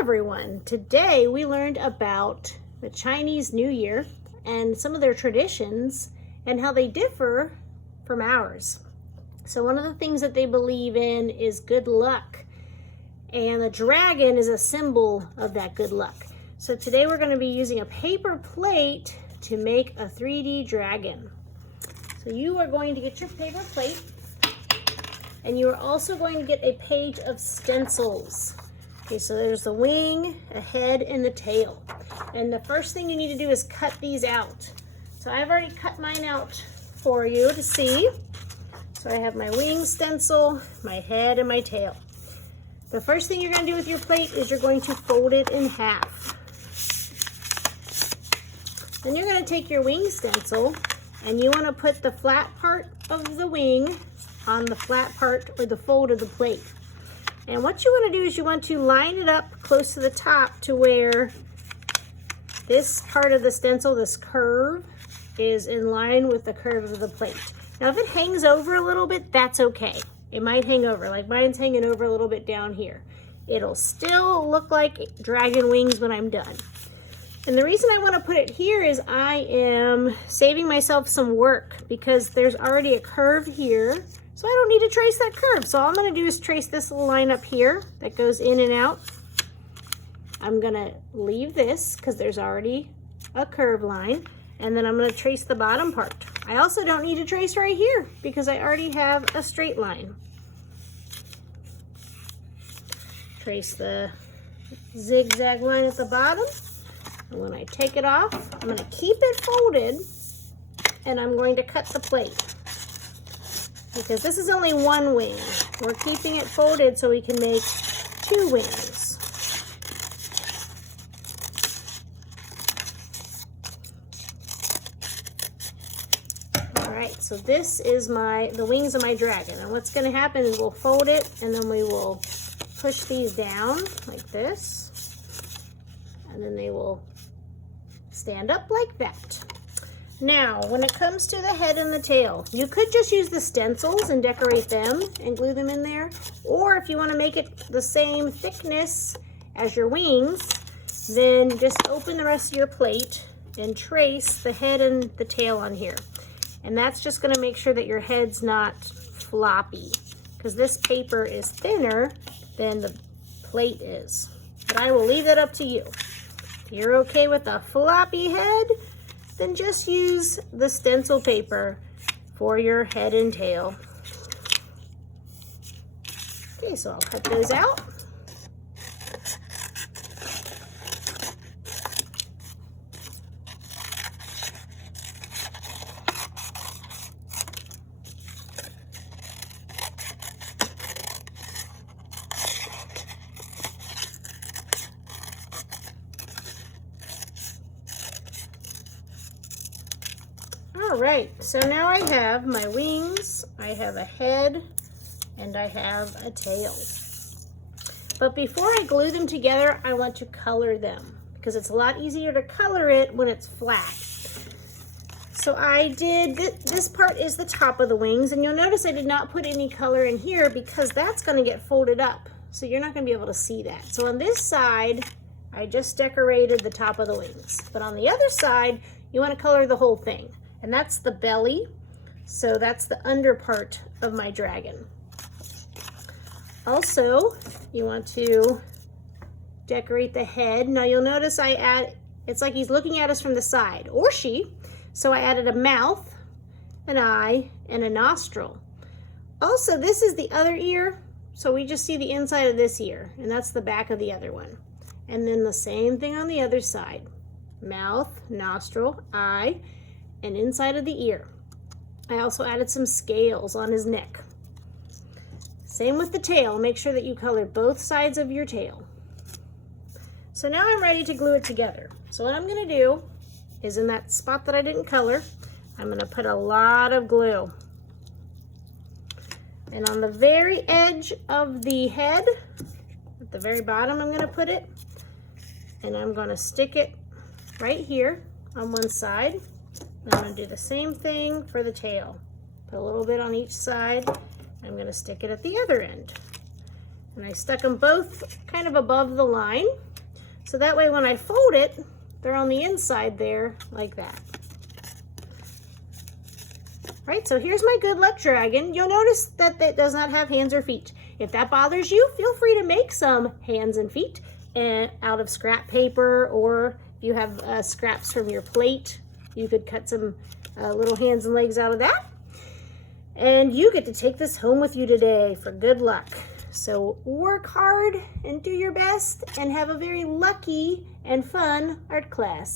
everyone. Today we learned about the Chinese New Year and some of their traditions and how they differ from ours. So one of the things that they believe in is good luck, and the dragon is a symbol of that good luck. So today we're going to be using a paper plate to make a 3D dragon. So you are going to get your paper plate, and you are also going to get a page of stencils. Okay, so there's the wing, a head, and the tail. And the first thing you need to do is cut these out. So I've already cut mine out for you to see. So I have my wing stencil, my head, and my tail. The first thing you're going to do with your plate is you're going to fold it in half. Then you're going to take your wing stencil and you want to put the flat part of the wing on the flat part or the fold of the plate. And what you want to do is you want to line it up close to the top to where this part of the stencil, this curve, is in line with the curve of the plate. Now if it hangs over a little bit, that's okay. It might hang over, like mine's hanging over a little bit down here. It'll still look like dragon wings when I'm done. And the reason I want to put it here is I am saving myself some work because there's already a curve here. So I don't need to trace that curve. So all I'm going to do is trace this little line up here that goes in and out. I'm going to leave this because there's already a curve line. And then I'm going to trace the bottom part. I also don't need to trace right here because I already have a straight line. Trace the zigzag line at the bottom. And when I take it off, I'm going to keep it folded and I'm going to cut the plate. Because this is only one wing. We're keeping it folded so we can make two wings. All right, so this is the wings of my dragon. And what's going to happen is we'll fold it and then we will push these down like this. And then they will stand up like that. Now, when it comes to the head and the tail, you could just use the stencils and decorate them and glue them in there. Or if you want to make it the same thickness as your wings, then just open the rest of your plate and trace the head and the tail on here. And that's just going to make sure that your head's not floppy, because this paper is thinner than the plate is. But I will leave that up to you. If you're okay with a floppy head, then just use the stencil paper for your head and tail. Okay, so I'll cut those out. All right, so now I have my wings, I have a head, and I have a tail. But before I glue them together, I want to color them because it's a lot easier to color it when it's flat. So I did, this part is the top of the wings, and you'll notice I did not put any color in here because that's going to get folded up. So you're not going to be able to see that. So on this side, I just decorated the top of the wings. But on the other side, you want to color the whole thing. And that's the belly, so that's the under part of my dragon. Also, you want to decorate the head. Now you'll notice it's like he's looking at us from the side, or she. So I added a mouth, an eye, and a nostril. Also, this is the other ear, so we just see the inside of this ear, and that's the back of the other one. And then the same thing on the other side. Mouth, nostril, eye, and inside of the ear. I also added some scales on his neck. Same with the tail. Make sure that you color both sides of your tail. So now I'm ready to glue it together. So what I'm going to do is in that spot that I didn't color, I'm going to put a lot of glue. And on the very edge of the head, at the very bottom, I'm going to put it. And I'm going to stick it right here on one side. I'm going to do the same thing for the tail. Put a little bit on each side. I'm going to stick it at the other end. And I stuck them both kind of above the line. So that way when I fold it, they're on the inside there like that. Right, so here's my good luck dragon. You'll notice that it does not have hands or feet. If that bothers you, feel free to make some hands and feet out of scrap paper, or if you have scraps from your plate, you could cut some little hands and legs out of that. And you get to take this home with you today for good luck. So work hard and do your best and have a very lucky and fun art class.